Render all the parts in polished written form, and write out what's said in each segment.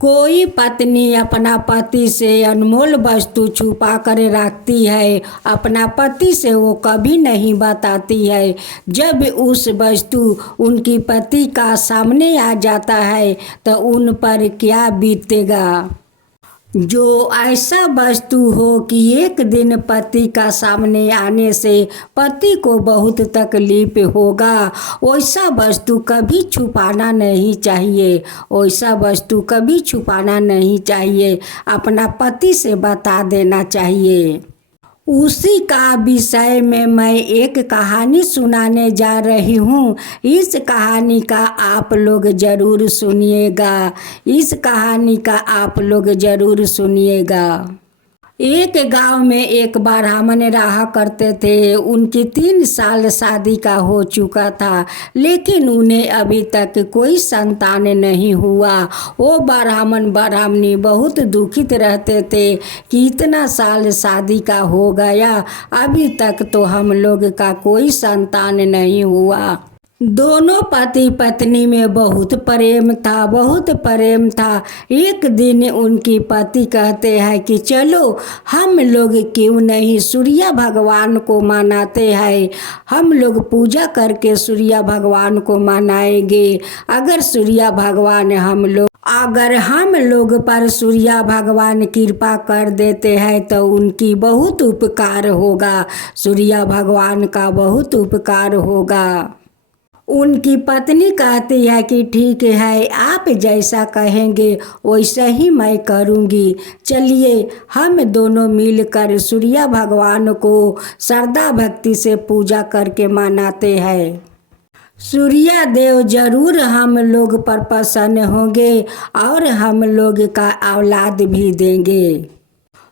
कोई पत्नी अपना पति से अनमोल वस्तु छुपा कर रखती है। अपना पति से वो कभी नहीं बताती है। जब उस वस्तु उनकी पति का सामने आ जाता है तो उन पर क्या बीतेगा। जो ऐसा वस्तु हो कि एक दिन पति का सामने आने से पति को बहुत तकलीफ होगा, वैसा वस्तु कभी छुपाना नहीं चाहिए। वैसा वस्तु कभी छुपाना नहीं चाहिए, अपना पति से बता देना चाहिए। उसी का विषय में मैं एक कहानी सुनाने जा रही हूँ। इस कहानी का आप लोग ज़रूर सुनिएगा। इस कहानी का आप लोग ज़रूर सुनिएगा। एक गांव में एक ब्राह्मण रहा करते थे। उनकी 3 साल शादी का हो चुका था, लेकिन उन्हें अभी तक कोई संतान नहीं हुआ। वो ब्राह्मण ब्राह्मणी बहुत दुखित रहते थे कि इतना साल शादी का हो गया, अभी तक तो हम लोग का कोई संतान नहीं हुआ। दोनों पति पत्नी में बहुत प्रेम था, बहुत प्रेम था। एक दिन उनकी पति कहते हैं कि चलो हम लोग क्यों नहीं सूर्य भगवान को मनाते हैं। हम लोग पूजा करके सूर्य भगवान को मनाएंगे। अगर हम लोग पर सूर्य भगवान कृपा कर देते हैं तो उनकी बहुत उपकार होगा, सूर्य भगवान का बहुत उपकार होगा। उनकी पत्नी कहती है कि ठीक है, आप जैसा कहेंगे वैसा ही मैं करूँगी। चलिए हम दोनों मिलकर सूर्य भगवान को श्रद्धा भक्ति से पूजा करके मनाते हैं। सूर्य देव जरूर हम लोग पर प्रसन्न होंगे और हम लोग का औलाद भी देंगे।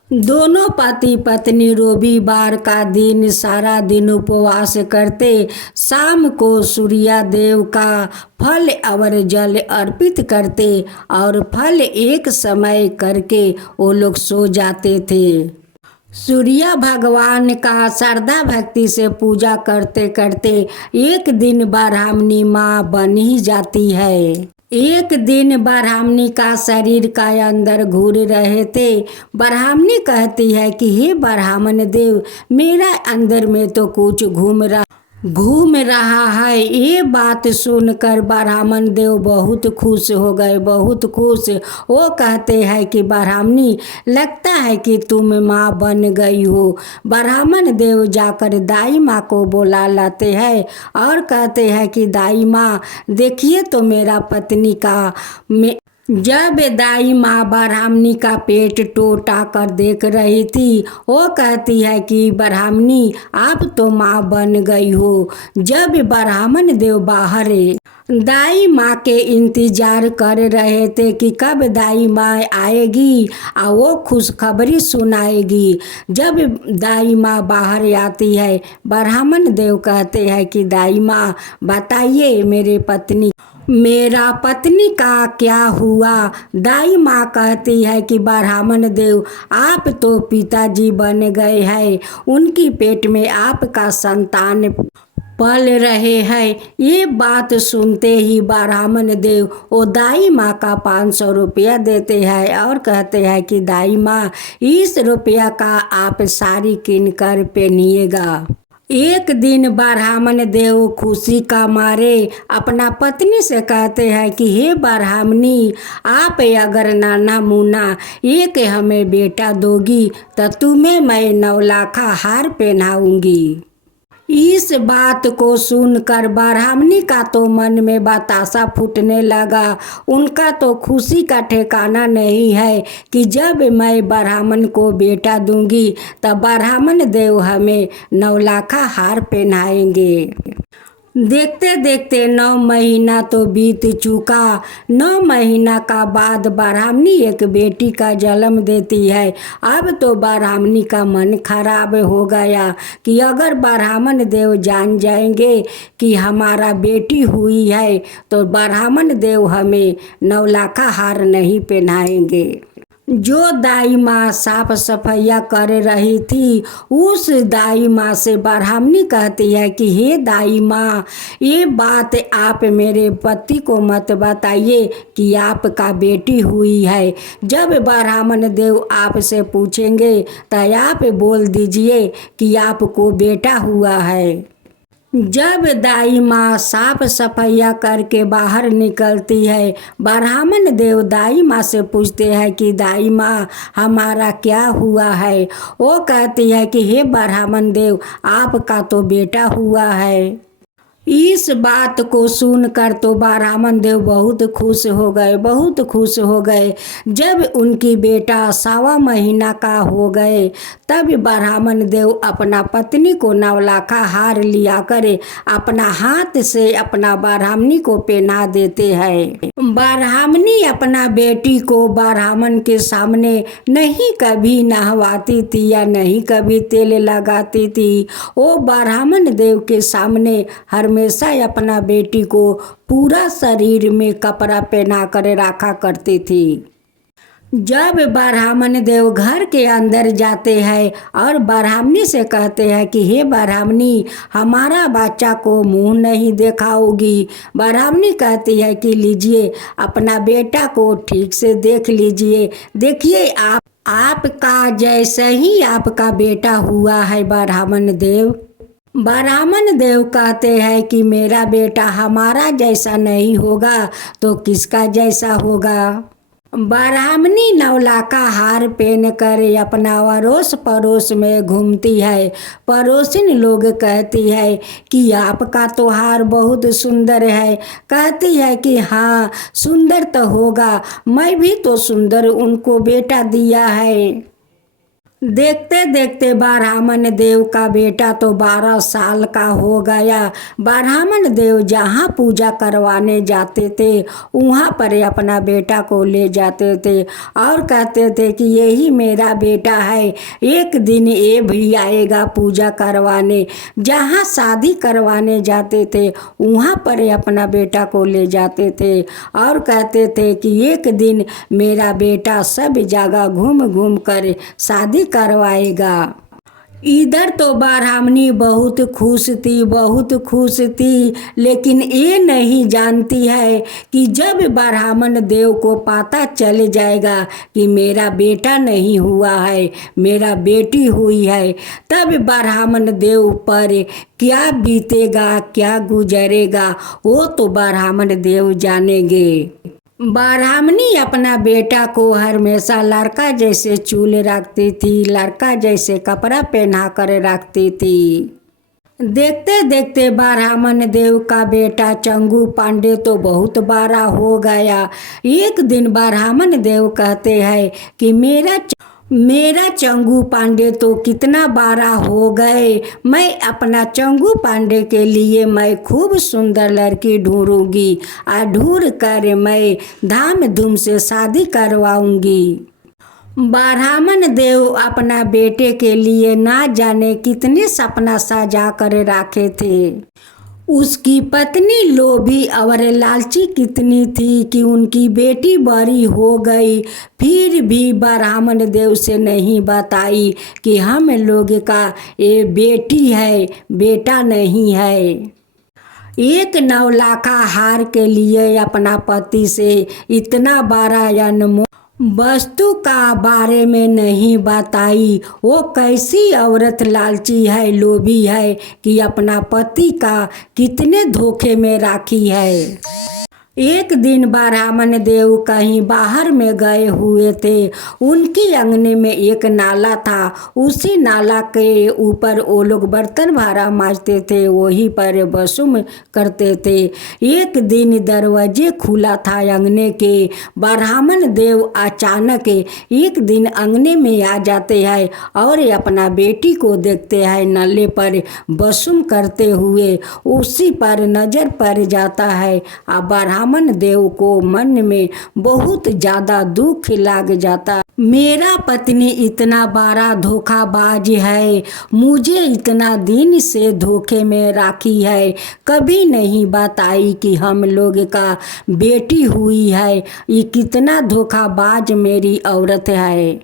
दोनों पति पत्नी रविवार का दिन सारा दिन उपवास करते। शाम को सूर्य देव का फल और जल अर्पित करते और फल एक समय करके वो लोग सो जाते थे। सूर्य भगवान का श्रद्धा भक्ति से पूजा करते करते एक दिन ब्राह्मणी माँ बन ही जाती है। एक दिन ब्राह्मणी का शरीर का अंदर घूर रहे थे। ब्राह्मणी कहती है कि हे ब्राह्मण देव, मेरा अंदर में तो कुछ घूम रहा है। ये बात सुनकर ब्राह्मण देव बहुत खुश हो गए, बहुत खुश। वो कहते हैं कि ब्राह्मणी, लगता है कि तुम माँ बन गई हो। ब्राह्मण देव जाकर दाई माँ को बुला लाते हैं और कहते हैं कि दाई माँ देखिए तो मेरा पत्नी का जब दाई माँ ब्राह्मणी का पेट टोटा कर देख रही थी, वो कहती है कि ब्राह्मणी आप तो माँ बन गई हो। जब ब्राह्मण देव बाहर दाई माँ के इंतजार कर रहे थे कि कब दाई माँ आएगी और वो खुशखबरी सुनाएगी। जब दाई माँ बाहर आती है, ब्राह्मण देव कहते हैं कि दाई माँ बताइए मेरा पत्नी का क्या हुआ। दाई माँ कहती है कि ब्राह्मण देव आप तो पिताजी बन गए हैं, उनकी पेट में आपका संतान पल रहे हैं। ये बात सुनते ही ब्राह्मण देव वो दाई माँ का 500 रुपया देते हैं और कहते हैं कि दाई माँ इस रुपया का आप साड़ी किन कर पहनिएगा। एक दिन ब्राह्मण देव खुशी का मारे अपना पत्नी से कहते हैं कि हे ब्राह्मणी, आप अगर नाना मुन्ना एक हमें बेटा दोगी तो तुम्हें मैं 9 लाख हार पहनाऊंगी। इस बात को सुनकर ब्राह्मणी का तो मन में बतासा फूटने लगा। उनका तो खुशी का ठिकाना नहीं है कि जब मैं ब्राह्मण को बेटा दूंगी तब ब्राह्मण देव हमें 9 लाख हार पहनाएंगे। देखते देखते 9 महीना तो बीत चुका। 9 महीना का बाद ब्राह्मणी एक बेटी का जन्म देती है। अब तो ब्राह्मणी का मन खराब हो गया कि अगर ब्राह्मण देव जान जाएंगे कि हमारा बेटी हुई है तो ब्राह्मण देव हमें 9 लाख हार नहीं पहनाएंगे। जो दाई माँ साफ सफाइया कर रही थी, उस दाई माँ से ब्राह्मणी कहती है कि हे दाई माँ, ये बात आप मेरे पति को मत बताइए कि आपका बेटी हुई है। जब ब्राह्मण देव आपसे पूछेंगे तो आप बोल दीजिए कि आपको बेटा हुआ है। जब दाई माँ साफ सफाइया करके बाहर निकलती है, ब्राह्मण देव दाई माँ से पूछते हैं कि दाई माँ, हमारा क्या हुआ है। वो कहती है कि हे ब्राह्मण देव, आपका तो बेटा हुआ है। इस बात को सुनकर तो ब्राह्मण देव बहुत खुश हो गए, बहुत खुश हो गए। जब उनकी बेटा 1.25 महीना का हो गए, तब ब्राह्मण देव अपना पत्नी को नवलाखा हार लिया करे अपना हाथ से अपना ब्राह्मणी को पहना देते हैं। ब्राह्मणी अपना बेटी को ब्राह्मण के सामने नहीं कभी नहवाती थी या नहीं कभी तेल लगाती थी। वो ब्राह्मण देव के सामने हमेशा अपना बेटी को पूरा शरीर में कपड़ा पहना कर रखा करती थी। जब ब्राह्मण देव घर के अंदर जाते हैं और ब्राह्मणी से कहते हैं कि हे ब्राह्मणी, हमारा बच्चा को मुंह नहीं दिखाओगी। ब्राह्मणी कहती है कि लीजिए, अपना बेटा को ठीक से देख लीजिए, देखिए आपका जैसे ही आपका बेटा हुआ है। ब्राह्मण देव कहते हैं कि मेरा बेटा हमारा जैसा नहीं होगा तो किसका जैसा होगा। ब्राह्मणी नवलाखा हार पहन कर अपना अड़ोस पड़ोस में घूमती है। पड़ोसिन लोग कहती है कि आपका तो हार बहुत सुंदर है। कहती है कि हाँ, सुंदर तो होगा, मैं भी तो सुंदर उनको बेटा दिया है। देखते देखते ब्राह्मण देव का बेटा तो 12 साल का हो गया। ब्राह्मण देव जहाँ पूजा करवाने जाते थे, वहाँ पर अपना बेटा को ले जाते थे और कहते थे कि यही मेरा बेटा है, एक दिन ये भी आएगा पूजा करवाने। जहाँ शादी करवाने जाते थे, वहाँ पर अपना बेटा को ले जाते थे और कहते थे कि एक दिन मेरा बेटा सब जगह घूम घूम कर शादी करवाएगा। इधर तो ब्राह्मणी बहुत खुश थी, बहुत खुश थी, लेकिन ये नहीं जानती है कि जब ब्राह्मण देव को पता चल जाएगा कि मेरा बेटा नहीं हुआ है, मेरा बेटी हुई है, तब ब्राह्मण देव पर क्या बीतेगा, क्या गुजरेगा, वो तो ब्राह्मण देव जानेंगे। ब्राह्मणी अपना बेटा को हमेशा लड़का जैसे चूल रखती थी, लड़का जैसे कपड़ा पहना कर रखती थी। देखते देखते ब्राह्मण देव का बेटा चंगू पांडे तो बहुत बड़ा हो गया। एक दिन ब्राह्मण देव कहते हैं कि मेरा चंगू पांडे तो कितना बड़ा हो गए, मैं अपना चंगू पांडे के लिए मैं खूब सुंदर लड़की ढूंढूंगी और ढूंढ कर मैं धाम धूम से शादी करवाऊंगी। ब्राह्मण देव अपना बेटे के लिए ना जाने कितने सपना सजा कर रखे थे। उसकी पत्नी लोभी और लालची कितनी थी कि उनकी बेटी बड़ी हो गई, फिर भी ब्राह्मण देव से नहीं बताई कि हम लोग का ये बेटी है, बेटा नहीं है। एक नवलाखा हार के लिए अपना पति से इतना बड़ा अनमोल वस्तु का बारे में नहीं बताई। वो कैसी औरत लालची है, लोभी है कि अपना पति का कितने धोखे में राखी है। एक दिन ब्राह्मण देव कहीं बाहर में गए हुए थे। उनकी आंगने में एक नाला था, उसी नाला के ऊपर वो लोग बर्तन भाड़ा मांजते थे, वहीं पर बसुम करते थे। एक दिन दरवाजे खुला था आंगने के। ब्राह्मण देव अचानक एक दिन आंगने में आ जाते हैं और अपना बेटी को देखते हैं नाले पर बसुम करते हुए। उसी पर नजर पड़ जाता है। ब्राह्मण देव को मन में बहुत ज़्यादा दुख लग जाता। मेरा पत्नी इतना बड़ा धोखाबाज है, मुझे इतना दिन से धोखे में राखी है, कभी नहीं बताई कि हम लोग का बेटी हुई है। ये कितना धोखाबाज मेरी औरत है।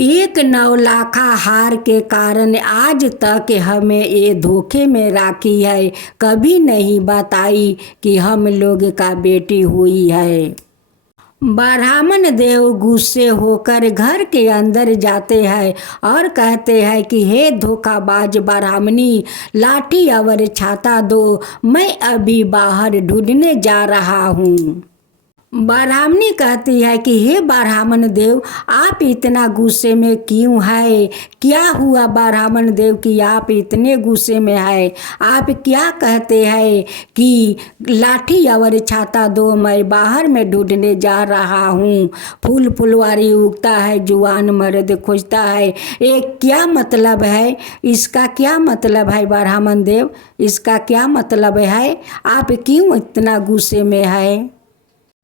1 9 लाखा हार के कारण आज तक हमें ये धोखे में राखी है, कभी नहीं बताई कि हम लोग का बेटी हुई है। ब्राह्मण देव गुस्से होकर घर के अंदर जाते हैं और कहते हैं कि हे धोखाबाज ब्राह्मणी, लाठी और छाता दो, मैं अभी बाहर ढूंढने जा रहा हूँ। ब्राह्मणी कहती है कि हे ब्राह्मण देव, आप इतना गुस्से में क्यों है? क्या हुआ ब्राह्मण देव कि आप इतने गुस्से में है? आप क्या कहते हैं कि लाठी और छाता दो, मैं बाहर में ढूंढने जा रहा हूँ। फूल फुलवारी उगता है, जुआन मर्द खोजता है, ये क्या मतलब है? इसका क्या मतलब है ब्राह्मण देव? इसका क्या मतलब है? आप क्यों इतना गुस्से में है?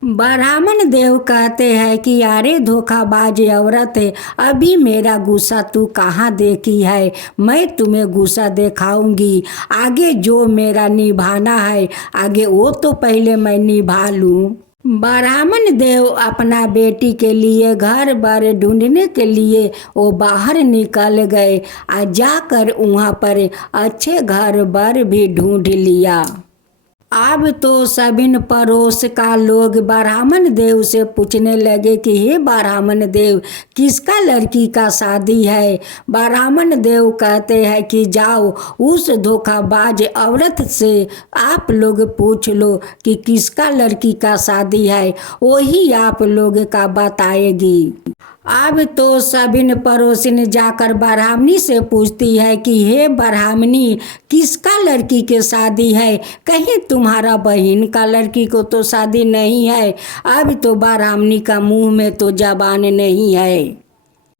ब्राह्मण देव कहते हैं कि अरे धोखाबाज औरत है, अभी मेरा गुस्सा तू कहाँ देखी है? मैं तुम्हें गुस्सा दिखाऊंगी। आगे जो मेरा निभाना है, आगे वो तो पहले मैं निभा लूँ। ब्राह्मण देव अपना बेटी के लिए घर बार ढूंढने के लिए वो बाहर निकल गए। जाकर वहाँ पर अच्छे घर बार भी ढूंढ लिया। अब तो सभी पड़ोस का लोग ब्राह्मण देव से पूछने लगे कि हे ब्राह्मण देव, किसका लड़की का शादी है? ब्राह्मण देव कहते हैं कि जाओ उस धोखाबाज औरत से आप लोग पूछ लो कि किसका लड़की का शादी है, वही आप लोग का बताएगी। अब तो सभी पड़ोसिन जाकर ब्राह्मणी से पूछती है कि हे ब्राह्मणी, किसका लड़की के शादी है? कहीं तुम्हारा बहन का लड़की को तो शादी नहीं है। अब तो ब्राह्मणी का मुंह में तो जबान नहीं है।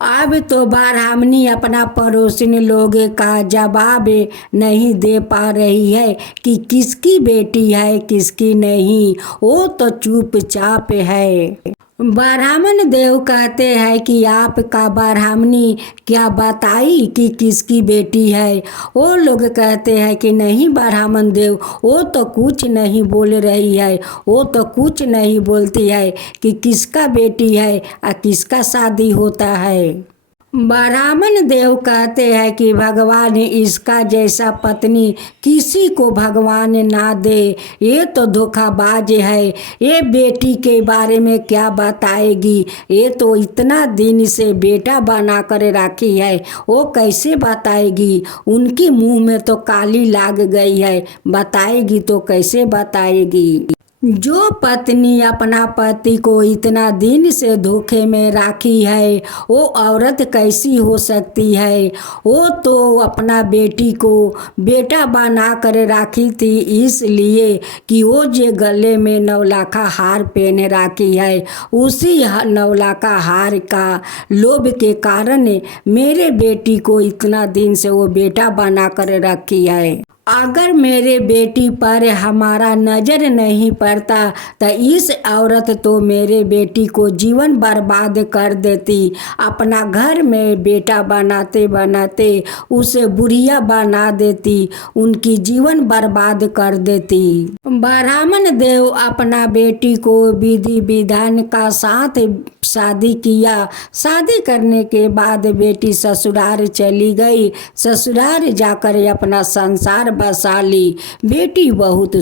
अब तो ब्राह्मणी अपना पड़ोसिन लोग का जवाब नहीं दे पा रही है कि किसकी बेटी है किसकी नहीं, वो तो चुपचाप है। ब्राह्मण देव कहते हैं कि आपका ब्राह्मणी क्या बताई कि किसकी बेटी है? वो लोग कहते हैं कि नहीं ब्राह्मण देव, वो तो कुछ नहीं बोल रही है, वो तो कुछ नहीं बोलती है कि किसका बेटी है और किसका शादी होता है। ब्राह्मण देव कहते हैं कि भगवान इसका जैसा पत्नी किसी को भगवान ना दे, ये तो धोखाबाज है। ये बेटी के बारे में क्या बताएगी? ये तो इतना दिन से बेटा बना कर राखी है, वो कैसे बताएगी? उनकी मुंह में तो काली लाग गई है, बताएगी तो कैसे बताएगी? जो पत्नी अपना पति को इतना दिन से धोखे में राखी है, वो औरत कैसी हो सकती है? वो तो अपना बेटी को बेटा बना कर राखी थी, इसलिए कि वो जो गले में 9 लाखा हार पहन राखी है, उसी 9 लाखा हार का लोभ के कारण मेरे बेटी को इतना दिन से वो बेटा बना कर रखी है। अगर मेरे बेटी पर हमारा नज़र नहीं पड़ता तो इस औरत तो मेरे बेटी को जीवन बर्बाद कर देती, अपना घर में बेटा बनाते बनाते उसे बुढ़िया बना देती, उनकी जीवन बर्बाद कर देती। ब्राह्मण देव अपना बेटी को विधि विधान का साथ शादी किया। शादी करने के बाद बेटी ससुराल चली गई। ससुराल जाकर अपना संसार बसा ली। बेटी बहुत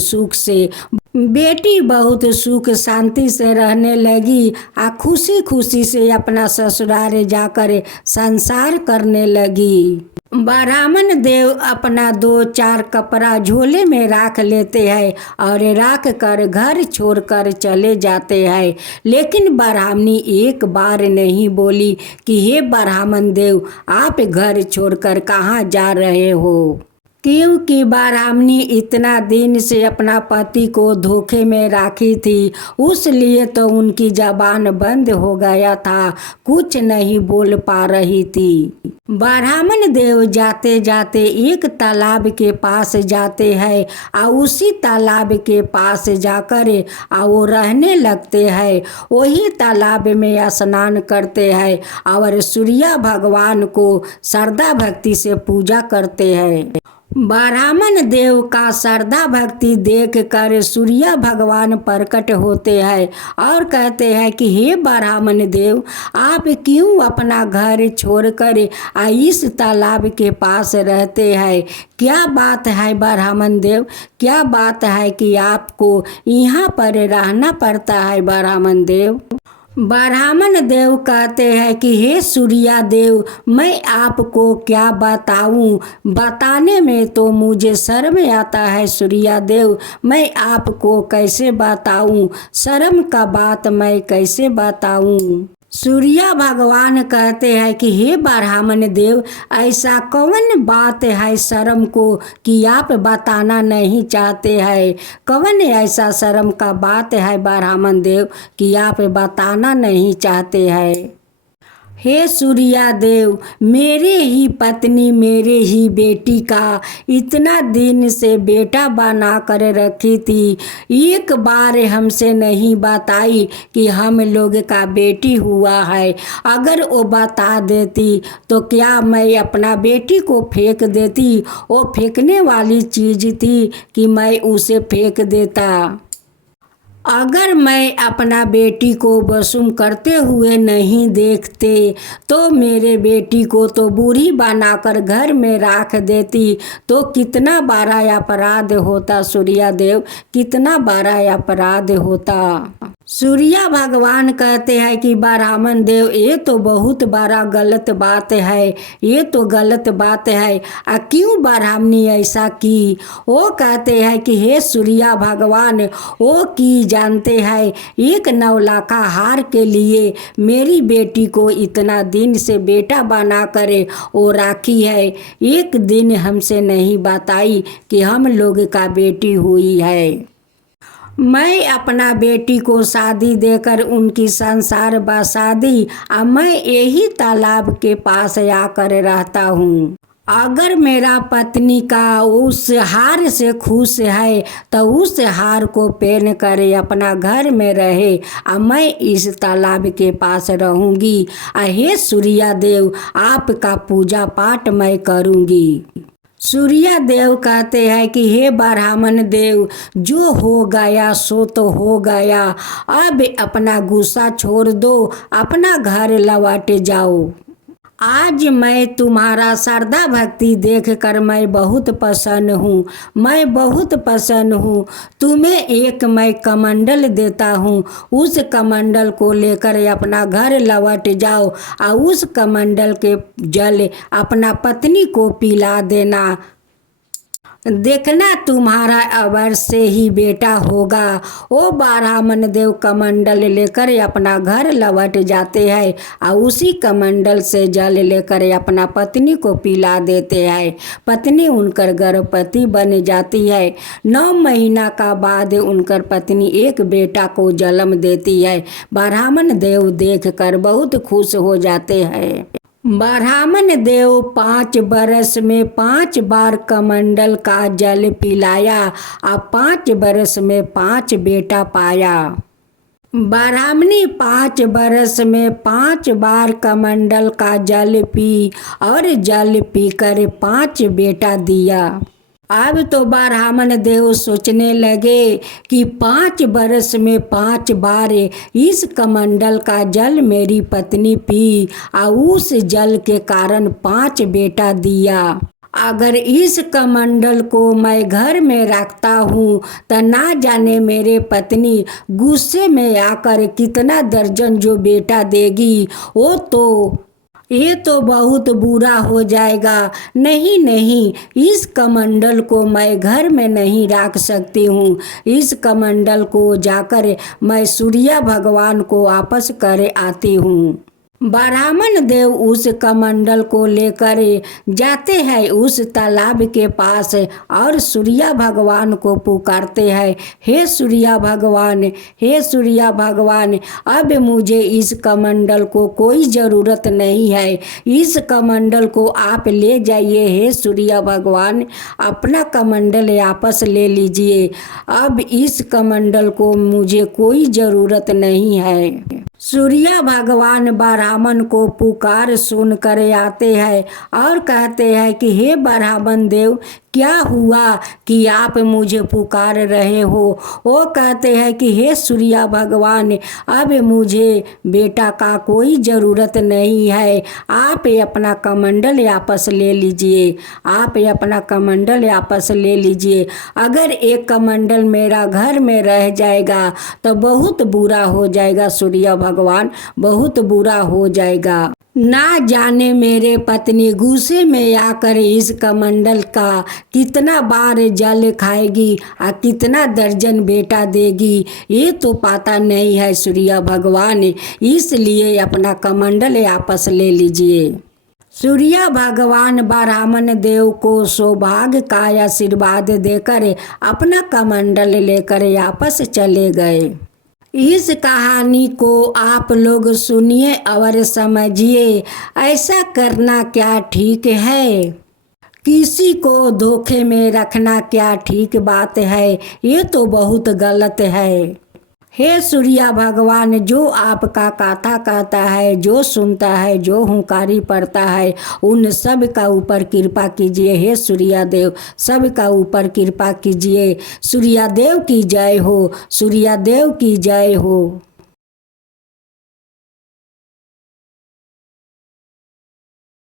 सुख शांति से रहने लगी। खुशी खुशी से अपना ससुराल जाकर संसार करने लगी। ब्राह्मण देव अपना 2 4 कपड़ा झोले में रख लेते हैं और रख कर घर छोड़कर चले जाते हैं। लेकिन ब्राह्मणी एक बार नहीं बोली कि हे ब्राह्मण देव, आप घर छोड़कर कहाँ जा रहे हो? क्योंकि ब्राह्मणी इतना दिन से अपना पति को धोखे में राखी थी, उसलिए तो उनकी जबान बंद हो गया था, कुछ नहीं बोल पा रही थी। ब्राह्मण देव जाते जाते एक तालाब के पास जाते हैं और उसी तालाब के पास जाकर वो रहने लगते हैं। वही तालाब में स्नान करते हैं और सूर्य भगवान को श्रद्धा भक्ति से पूजा करते हैं। ब्राह्मण देव का श्रद्धा भक्ति देख कर सूर्य भगवान प्रकट होते हैं और कहते हैं कि हे ब्राह्मण देव, आप क्यों अपना घर छोड़कर इस तालाब के पास रहते हैं? क्या बात है ब्राह्मण देव, क्या बात है कि आपको यहाँ पर रहना पड़ता है ब्राह्मण देव? ब्राह्मण देव कहते हैं कि हे सूर्या देव, मैं आपको क्या बताऊं, बताने में तो मुझे शर्म आता है सूर्या देव, मैं आपको कैसे बताऊं, शर्म का बात मैं कैसे बताऊं। सूर्य भगवान कहते हैं कि हे ब्राह्मण देव, ऐसा कौन बात है शर्म को कि आप बताना नहीं चाहते हैं? कौन ऐसा शर्म का बात है ब्राह्मण देव कि आप बताना नहीं चाहते हैं? हे सूर्या देव, मेरे ही पत्नी मेरे ही बेटी का इतना दिन से बेटा बना कर रखी थी, एक बार हमसे नहीं बताई कि हम लोग का बेटी हुआ है। अगर वो बता देती तो क्या मैं अपना बेटी को फेंक देती? वो फेंकने वाली चीज़ थी कि मैं उसे फेंक देता। अगर मैं अपना बेटी को वसूम करते हुए नहीं देखते तो मेरे बेटी को तो बूढ़ी बनाकर घर में रख देती, तो कितना बड़ा अपराध होता सूर्या देव, कितना बड़ा अपराध होता। सूर्य भगवान कहते हैं कि ब्राह्मण देव, ये तो बहुत बड़ा गलत बात है, ये तो गलत बात है। क्यों ब्राह्मणी ऐसा की? वो कहते हैं कि हे सूर्य भगवान, वो की जानते हैं, एक 9 लाख हार के लिए मेरी बेटी को इतना दिन से बेटा बना करे वो राखी है, एक दिन हमसे नहीं बताई कि हम लोग का बेटी हुई है। मैं अपना बेटी को शादी देकर उनकी संसार बसादी, और मैं यही तालाब के पास आकर रहता हूँ। अगर मेरा पत्नी का उस हार से खुश है तो उस हार को पहन कर अपना घर में रहे, और मैं इस तालाब के पास रहूँगी। हे सूर्या देव, आपका पूजा पाठ मैं करूँगी। सूर्य देव कहते हैं कि हे ब्राह्मण देव, जो हो गया सो तो हो गया, अब अपना गुस्सा छोड़ दो, अपना घर लौट जाओ। आज मैं तुम्हारा श्रद्धा भक्ति देखकर मैं बहुत प्रसन्न हूँ, मैं बहुत प्रसन्न हूँ। तुम्हें एक मैं कमंडल देता हूँ, उस कमंडल को लेकर अपना घर लौट जाओ और उस कमंडल के जल अपना पत्नी को पिला देना। देखना तुम्हारा अवश्य ही बेटा होगा। वो ब्राह्मण देव कमंडल लेकर अपना घर लौट जाते हैं और उसी कमंडल से जल लेकर अपना पत्नी को पिला देते हैं। पत्नी उनकर गर्भवती बन जाती है। 9 महीना का बाद उनकर पत्नी एक बेटा को जन्म देती है। ब्राह्मण देव देखकर बहुत खुश हो जाते हैं। ब्राह्मण देव 5 बरस में 5 बार कमंडल का जल पिलाया और 5 बरस में 5 बेटा पाया। ब्राह्मणी 5 बरस में 5 बार कमंडल का जल पी और जल पीकर 5 बेटा दिया। अब तो ब्राह्मण देव सोचने लगे कि 5 बरस में 5 बार इस कमंडल का जल मेरी पत्नी पी और उस जल के कारण 5 बेटा दिया। अगर इस कमंडल को मैं घर में रखता हूँ तो ना जाने मेरे पत्नी गुस्से में आकर कितना दर्जन जो बेटा देगी, वो तो ये तो बहुत बुरा हो जाएगा। नहीं नहीं, इस कमंडल को मैं घर में नहीं रख सकती हूँ। इस कमंडल को जाकर मैं सूर्य भगवान को वापस कर आती हूँ। ब्राह्मण देव उस कमंडल को लेकर जाते हैं उस तालाब के पास और सूर्य भगवान को पुकारते हैं, हे सूर्य भगवान, हे सूर्य भगवान, अब मुझे इस कमंडल को कोई ज़रूरत नहीं है, इस कमंडल को आप ले जाइए। हे सूर्य भगवान, अपना कमंडल वापस ले लीजिए, अब इस कमंडल को मुझे कोई ज़रूरत नहीं है। सूर्य भगवान ब्राह्मण को पुकार सुनकर आते हैं और कहते हैं कि हे ब्राह्मण देव, क्या हुआ कि आप मुझे पुकार रहे हो। वो कहते हैं कि हे सूर्य भगवान, अब मुझे बेटा का कोई ज़रूरत नहीं है, आप अपना कमंडल वापस ले लीजिए, आप अपना कमंडल वापस ले लीजिए। अगर एक कमंडल मेरा घर में रह जाएगा तो बहुत बुरा हो जाएगा सूर्य भगवान, बहुत बुरा हो जाएगा। ना जाने मेरे पत्नी गुस्से में आकर इस कमंडल का कितना बार जल खाएगी और कितना दर्जन बेटा देगी, ये तो पता नहीं है सूर्य भगवान, इसलिए अपना कमंडल वापस ले लीजिए। सूर्य भगवान ब्राह्मण देव को सौभाग्य का आशीर्वाद देकर अपना कमंडल लेकर वापस चले गए। इस कहानी को आप लोग सुनिए और समझिए, ऐसा करना क्या ठीक है? किसी को धोखे में रखना क्या ठीक बात है? ये तो बहुत गलत है। हे सूर्य भगवान, जो आपका कथा कहता है, जो सुनता है, जो हुंकारी पड़ता है, उन सब का ऊपर कृपा कीजिए। हे सूर्य देव, सब का ऊपर कृपा कीजिए। सूर्य देव की जय हो, सूर्य देव की जय हो।